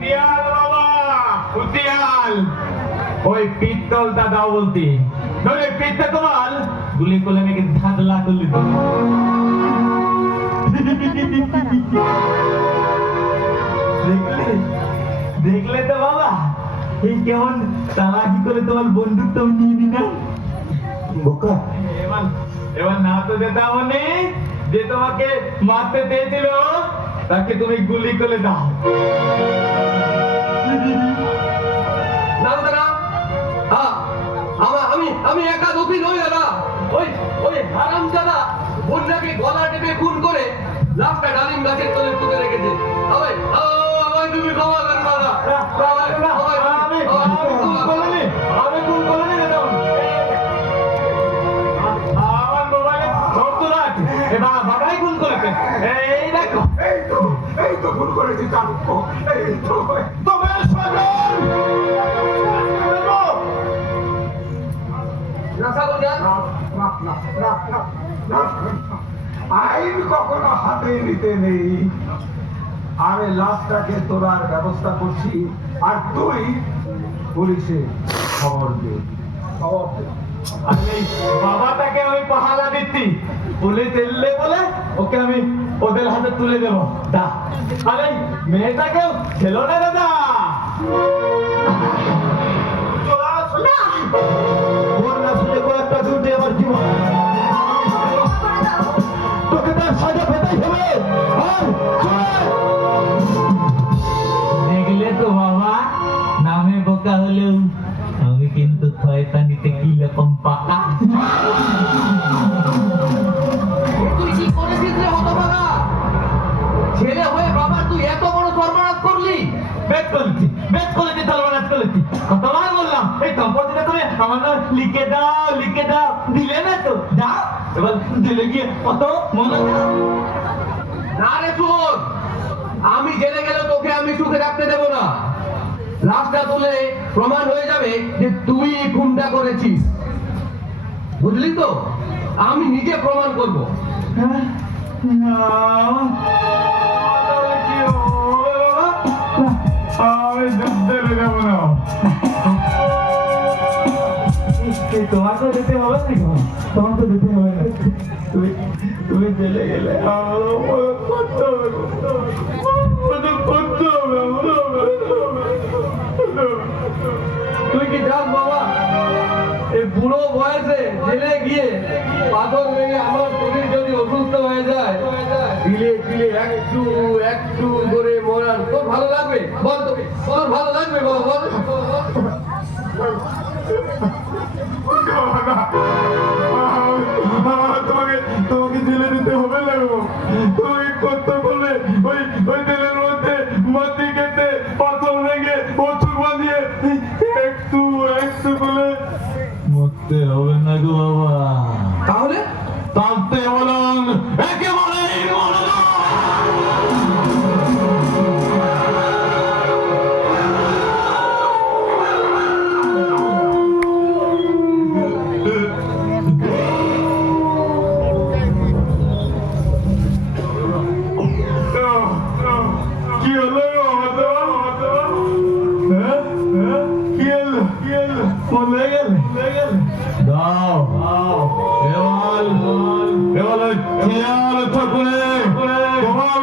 তিয়াল বাবা, উতিয়াল ওই পিস্তলটা দাও বলতি, নইলে পিঠটা তোমার গুলি করলে মেয়েকে ধাঁধলা করলি তো। দেখলে দেখলে তো বাবা, এই কেমন চালাকি করে তোমার বন্দুকটা আমি নিয়ে নিলাম। বোকা, এবার এবার না তো যেটা মানে যে তোমাকে মারতে চেয়েছিল তাকে তুমি গুলি করে দাও। আমি একা দোষী নই দাদা। ওই ওই হারামজাদা বন্যাকে গলা টেপে খুন করে লাশটা ডালিম গাছের তলে পুঁতে রেখেছে। আমায় তুমি ক্ষমা করো দাদা। আমি খুন করিনি দাদা। আমার মোবাইলে শব্দ রাখ, এবার বাবাই খুন করেছে। এই দেখো, এই তো ভুল করেছি চাণক্য, এই তো তোমার আইন কখনো হাতে নিতে নেই। আরে লাশটাকে তোলার ব্যবস্থা করছি, আর তুই পুলিশে খবর দে। বাবাটাকে আমি পাহারা দিচ্ছি, পুলিশ এলে বলে ওকে আমি ওদের হাতে তুলে দেবো। দা আরে মেয়েটাকেও ছেলো না দাদা। বন্যা শুনে কয়েকটা দুর্দে আমার জীবন, তোকে তার সাজা পেতেই হবে। দেখলে তো বাবা, নামে বোকা হলেও আমি কিন্তু শয়তানিতে কি রকম পাকা। তুই কি করেছিস রে হতভাগা? ছেলে হয়ে বাবার তুই এত বড় সর্বনাশ করলি। বেদ করেছি সর্বনাশ করেছি। কতবার বললাম এই সম্পত্তিটা তুমি আমার নাম লিখে দাও, দিলে না তো। যাও এবার দিলে গিয়ে কত মনে না রে শোন, আমি জেনে গেলে তোকে আমি সুখে রাখতে দেবো না। লাশটা তুলে প্রমাণ হয়ে যাবে যে তুই খুনটা করেছিস, বুঝলি তো? আমি নিজে প্রমাণ করব। আমি যুদ্ধে যাবো না। তোমাকে যেতে হবে না, তোমাকে যেতে হবে না। তুমি চলে গেলে তুই কি জান বাবা, এই বুড়ো বয়সে জেলে গিয়ে পাথর ভেঙে আমার শরীর যদি অসুস্থ হয়ে যায়, ধীরে ধীরে একটু একটু করে মরার তোর ভালো লাগবে? বল, তোর ভালো লাগবে বাবা, বল। তোমাকে জেলে দিতে হবে না গো। তুমি কত বলে ওই তেলের মধ্যে মাটি কেটে পাথর ভেঙে ওষুধ বাঁধিয়ে একটু একটু বলে মরতে হবে না গো বাবা। তাহলে তাতে বলুন একেবারে কি হলো বলে গেলে দাও এবার খেয়াল থাকলে তোমার